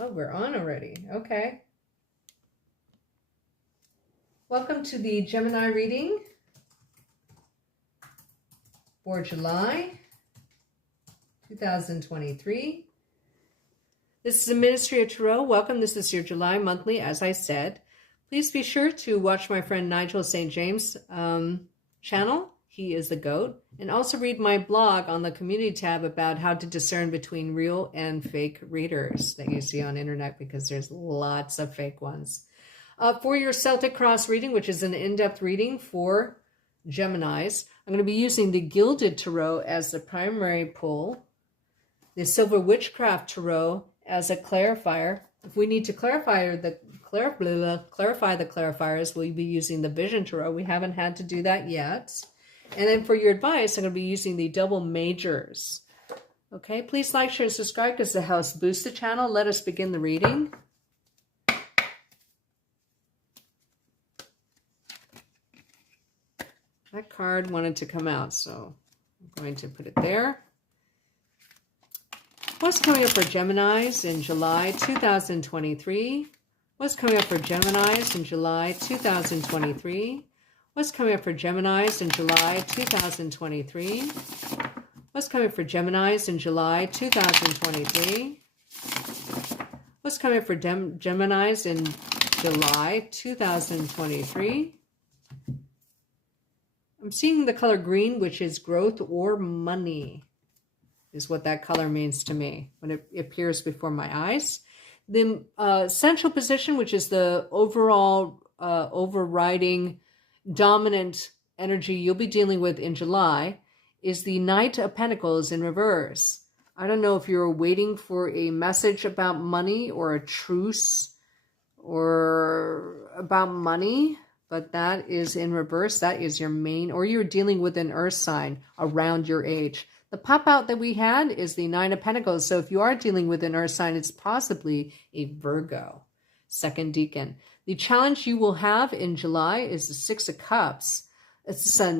Oh, we're on already. Okay. Welcome to the Gemini reading for July 2023. This is a Ministry of Tarot. Welcome. This is your July monthly, as I said. Please be sure to watch my friend Nigel St. James' channel. He is the GOAT. And also read my blog on the community tab about how to discern between real and fake readers that you see on internet, because there's lots of fake ones. For your Celtic Cross reading, which is an in-depth reading for Geminis, I'm going to be using the Gilded Tarot as the primary pull, the Silver Witchcraft Tarot as a clarifier. If we need to clarify the clarifiers, we'll be using the Vision Tarot. We haven't had to do that yet. And then for your advice, I'm going to be using the Double Majors. Okay, please like, share, and subscribe because it helps boost the channel. Let us begin the reading. That card wanted to come out, so I'm going to put it there. What's coming up for Geminis in July 2023? What's coming up for Geminis in July 2023? What's coming up for Geminis in July 2023? What's coming up for Geminis in July 2023? What's coming up for Geminis in July 2023? I'm seeing the color green, which is growth or money, is what that color means to me when it appears before my eyes. The central position, which is the overall overriding dominant energy you'll be dealing with in July, is the Knight of Pentacles in reverse. I don't know if you're waiting for a message about money or a truce or about money, but that is in reverse. That is your main, or you're dealing with an earth sign around your age. The pop out that we had is the Nine of Pentacles. So if you are dealing with an earth sign, it's possibly a Virgo, second decan. The challenge you will have in July is the Six of Cups. It's a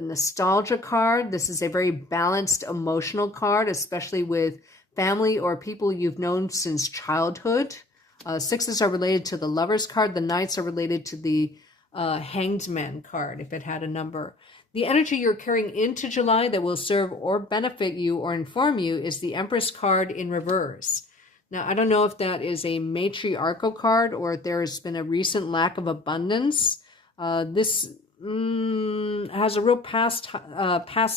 nostalgia card. This is a very balanced emotional card, especially with family or people you've known since childhood. Sixes are related to the Lover's card. The Knights are related to the Hanged Man card, if it had a number. The energy you're carrying into July that will serve or benefit you or inform you is the Empress card in reverse. Now, I don't know if that is a matriarchal card or if there has been a recent lack of abundance. This has a real past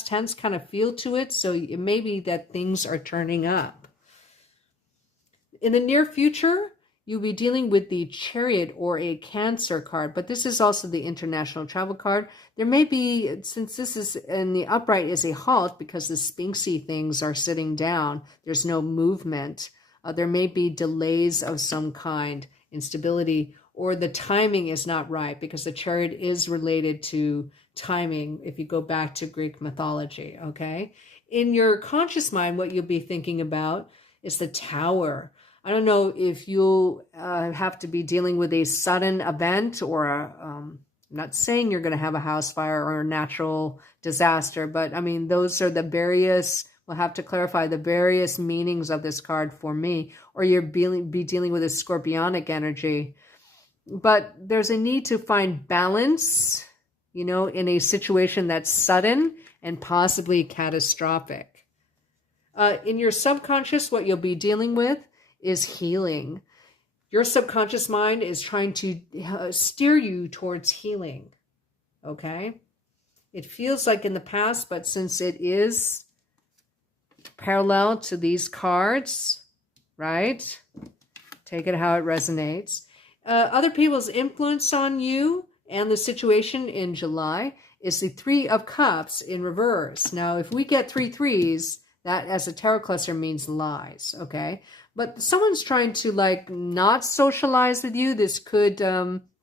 tense kind of feel to it, so it may be that things are turning up. In the near future, you'll be dealing with the Chariot or a Cancer card, but this is also the international travel card. There may be, since this is in the upright is a halt because the Sphinxy things are sitting down, there's no movement. There may be delays of some kind, instability, or the timing is not right because the Chariot is related to timing if you go back to Greek mythology, okay? In your conscious mind, what you'll be thinking about is the Tower. I don't know if you'll have to be dealing with a sudden event or I'm not saying you're going to have a house fire or a natural disaster, but I mean, those are the various, we'll have to clarify the various meanings of this card for me, or you'll be dealing with a scorpionic energy. But there's a need to find balance, you know, in a situation that's sudden and possibly catastrophic. In your subconscious, what you'll be dealing with is healing. Your subconscious mind is trying to steer you towards healing, okay? It feels like in the past, but since it is parallel to these cards, right? Take it how it resonates. Other people's influence on you and the situation in July is the Three of Cups in reverse. Now, if we get three threes, that as a tarot cluster means lies, okay? But someone's trying to like not socialize with you. This could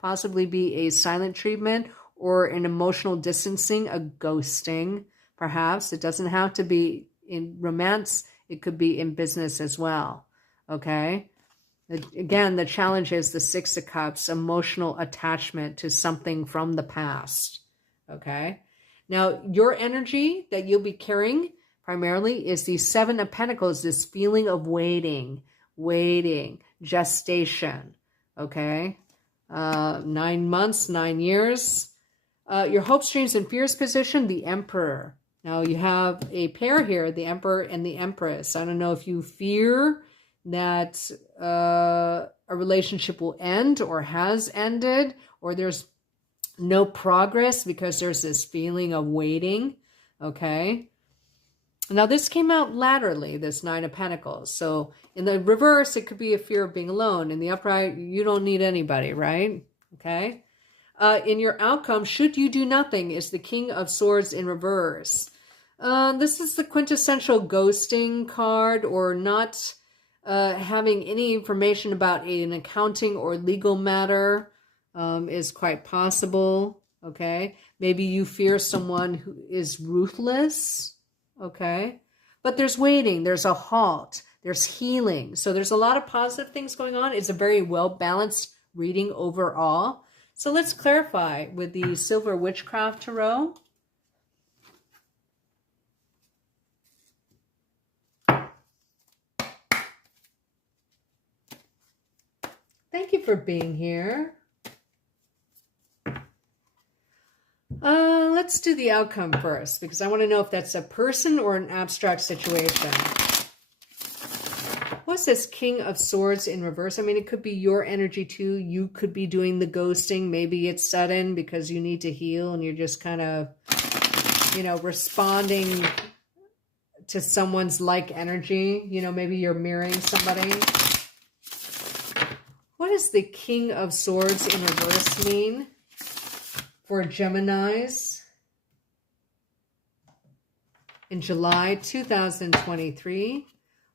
possibly be a silent treatment or an emotional distancing, a ghosting, perhaps. It doesn't have to be in romance. It could be in business as well, okay? Again, the challenge is the Six of Cups, emotional attachment to something from the past, okay? Now, your energy that you'll be carrying primarily is the Seven of Pentacles, this feeling of waiting, gestation, okay? 9 months, 9 years. Your hopes, dreams, and fears position, the Emperor. Now you have a pair here, the Emperor and the Empress. I don't know if you fear that a relationship will end or has ended, or there's no progress because there's this feeling of waiting, okay? Now this came out laterally, this Nine of Pentacles. So in the reverse, it could be a fear of being alone. In the upright, you don't need anybody, right? Okay. In your outcome, should you do nothing, is the King of Swords in reverse. This is the quintessential ghosting card, or not having any information about an accounting or legal matter is quite possible. Okay. Maybe you fear someone who is ruthless. Okay. But there's waiting. There's a halt. There's healing. So there's a lot of positive things going on. It's a very well-balanced reading overall. So let's clarify with the Silver Witchcraft Tarot. Thank you for being here. Let's do the outcome first, because I want to know if that's a person or an abstract situation. What's this King of Swords in reverse? I mean, it could be your energy too. You could be doing the ghosting. Maybe it's sudden because you need to heal and you're just kind of, you know, responding to someone's like energy. You know, maybe you're mirroring somebody. What does the King of Swords in reverse mean for Geminis in July 2023?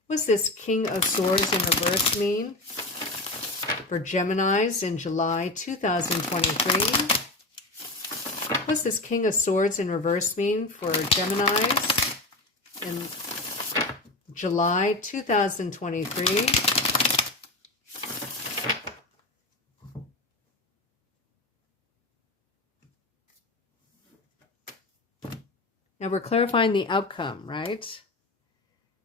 What's this King of Swords in reverse mean for Geminis in July 2023? What's this King of Swords in reverse mean for Geminis in July 2023? Now we're clarifying the outcome, right?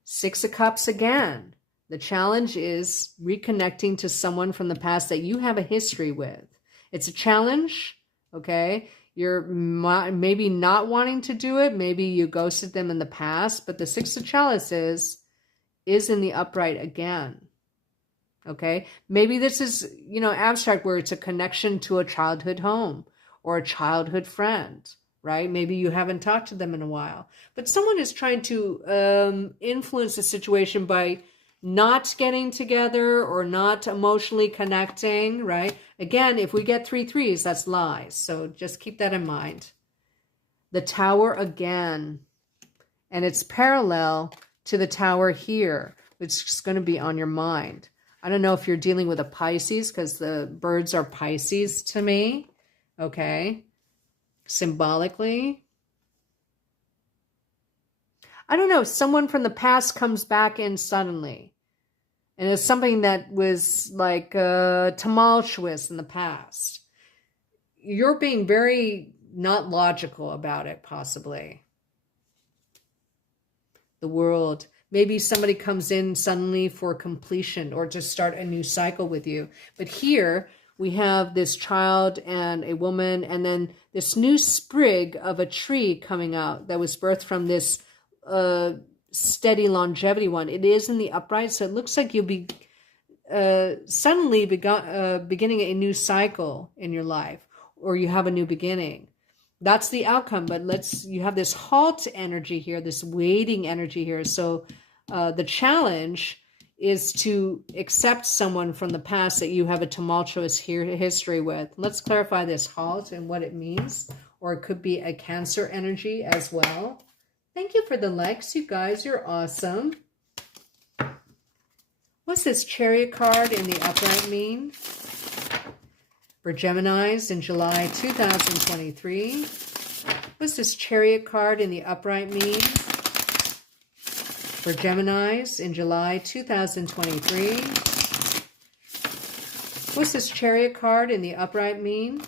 Six of Cups again. The challenge is reconnecting to someone from the past that you have a history with. It's a challenge, okay? You're maybe not wanting to do it. Maybe you ghosted them in the past, but the Six of Chalices is in the upright again, okay? Maybe this is, you know, abstract, where it's a connection to a childhood home or a childhood friend, right? Maybe you haven't talked to them in a while, but someone is trying to influence the situation by not getting together or not emotionally connecting, right? Again, if we get 3 3s, that's lies. So just keep that in mind. The Tower again, and it's parallel to the Tower here, which is going to be on your mind. I don't know if you're dealing with a Pisces, because the birds are Pisces to me, okay? Symbolically, I don't know, someone from the past comes back in suddenly, and it's something that was like tumultuous in the past. You're being very not logical about it, possibly. The World, maybe somebody comes in suddenly for completion or to start a new cycle with you, but here we have this child and a woman, and then this new sprig of a tree coming out that was birthed from this steady longevity one. It is in the upright, so it looks like you'll be suddenly beginning a new cycle in your life, or you have a new beginning. That's the outcome, but you have this halt energy here, this waiting energy here. So the challenge is to accept someone from the past that you have a tumultuous history with. Let's clarify this halt and what it means, or it could be a Cancer energy as well. Thank you for the likes, you guys. You're awesome. What's this Chariot card in the upright mean for Geminis in July 2023? What's this Chariot card in the upright mean for Geminis in July 2023? What's this Chariot card in the upright mean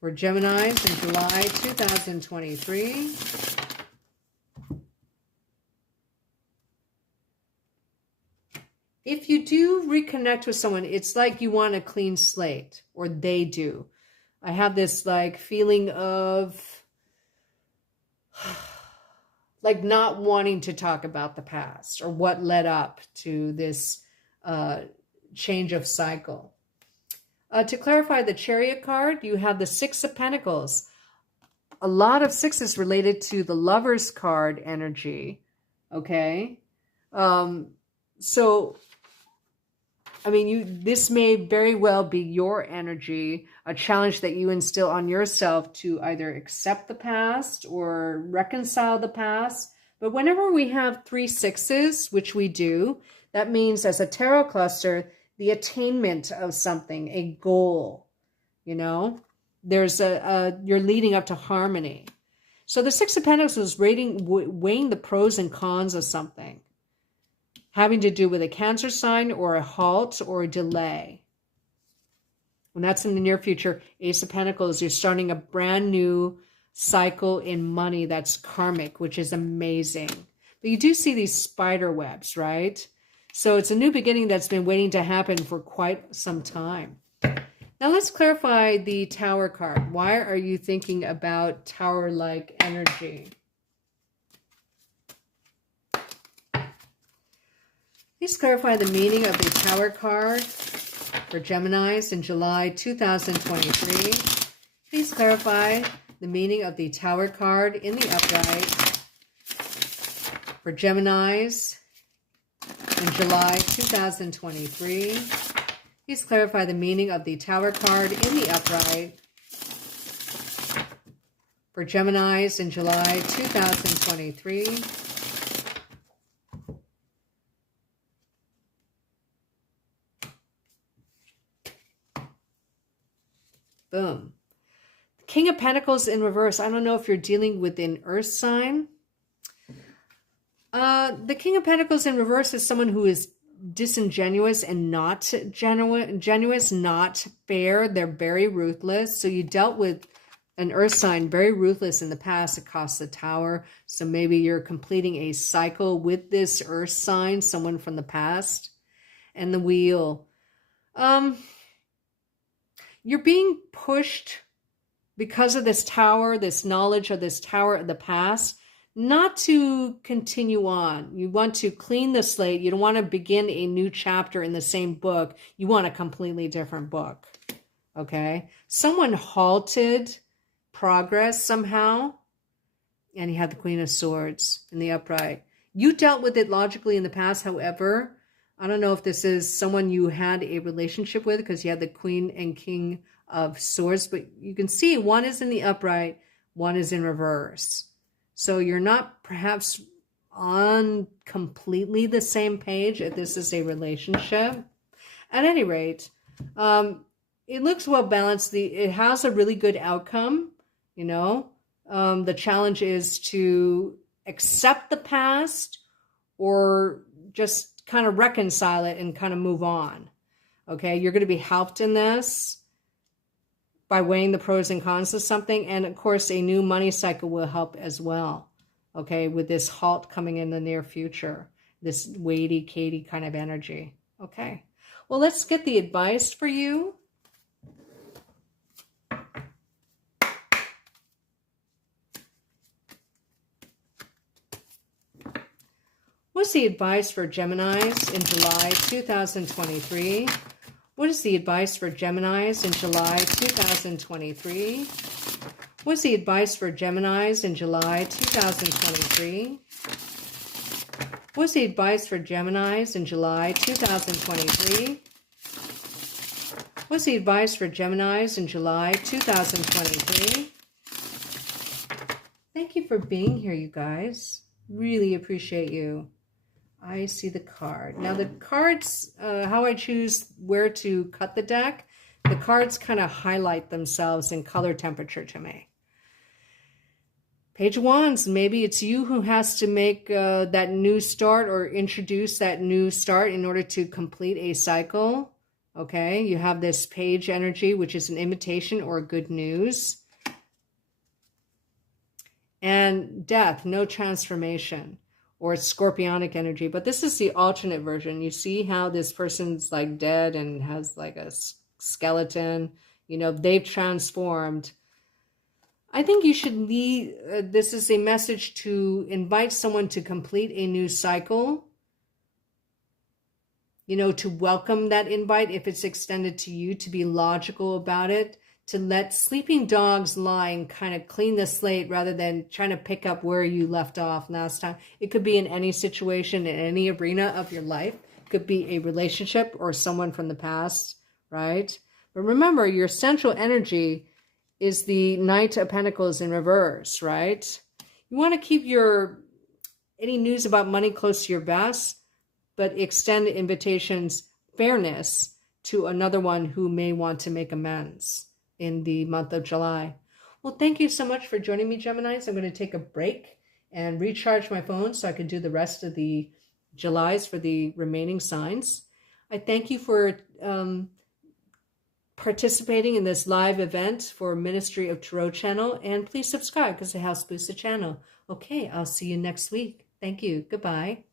for Geminis in July 2023? if you do reconnect with someone, it's like you want a clean slate, or they do. I have this like feeling of like not wanting to talk about the past or what led up to this change of cycle. To clarify the Chariot card, you have the Six of Pentacles. A lot of sixes related to the Lover's card energy. Okay. So, I mean, this may very well be your energy, a challenge that you instill on yourself to either accept the past or reconcile the past. But whenever we have 3 sixes, which we do, that means as a tarot cluster, the attainment of something, a goal, you know, there's you're leading up to harmony. So the Six of Pentacles is weighing the pros and cons of something, having to do with a Cancer sign or a halt or a delay. When that's in the near future, Ace of Pentacles, you're starting a brand new cycle in money that's karmic, which is amazing. But you do see these spider webs, right? So it's a new beginning that's been waiting to happen for quite some time. Now let's clarify the Tower card. Why are you thinking about Tower-like energy? Please clarify the meaning of the Tower card for Geminis in July 2023. Please clarify the meaning of the Tower card in the upright for Geminis in July 2023. Please clarify the meaning of the Tower card in the upright for Geminis in July 2023. Boom. King of Pentacles in reverse. I don't know if you're dealing with an earth sign. The King of Pentacles in reverse is someone who is disingenuous and not genuine, not fair. They're very ruthless. So you dealt with an earth sign, very ruthless in the past. It cost the Tower. So maybe you're completing a cycle with this earth sign, someone from the past. And the Wheel. You're being pushed because of this Tower, this knowledge of this Tower of the past, not to continue on. You want to clean the slate. You don't want to begin a new chapter in the same book. You want a completely different book. Okay? Someone halted progress somehow, and you had the Queen of Swords in the upright. You dealt with it logically in the past, however. I don't know if this is someone you had a relationship with because you had the Queen and King of Swords, but you can see one is in the upright, one is in reverse. So you're not perhaps on completely the same page if this is a relationship. At any rate, it looks well balanced. It has a really good outcome, you know. The challenge is to accept the past or just kind of reconcile it and kind of move on. Okay, you're going to be helped in this by weighing the pros and cons of something. And of course, a new money cycle will help as well. Okay, with this halt coming in the near future, this weighty, Katie kind of energy. Okay, well, let's get the advice for you. What's the advice for Geminis in July 2023? What is the advice for Geminis in July 2023? What's the advice for Geminis in July 2023? What's the advice for Geminis in July 2023? What's the advice for Geminis in July 2023? Thank you for being here, you guys. Really appreciate you. I see the card. Now the cards, how I choose where to cut the deck, the cards kind of highlight themselves in color temperature to me. Page of Wands, maybe it's you who has to make that new start or introduce that new start in order to complete a cycle. Okay, you have this page energy, which is an invitation or good news. And Death, no transformation. or it's scorpionic energy. But this is the alternate version. You see how this person's like dead and has like a skeleton, you know, they've transformed. I think you should lead, this is a message to invite someone to complete a new cycle, you know, to welcome that invite if it's extended to you, to be logical about it, to let sleeping dogs lie and kind of clean the slate rather than trying to pick up where you left off last time. It could be in any situation, in any arena of your life. It could be a relationship or someone from the past, right? But remember, your central energy is the Knight of Pentacles in reverse, right? You want to keep any news about money close to your vest, but extend invitations, fairness, to another one who may want to make amends in the month of July. Well, thank you so much for joining me, Geminis. I'm going to take a break and recharge my phone so I can do the rest of the Julys for the remaining signs. I thank you for participating in this live event for Ministry of Tarot channel, and please subscribe because it helps boost the channel. Okay, I'll see you next week. Thank you. Goodbye.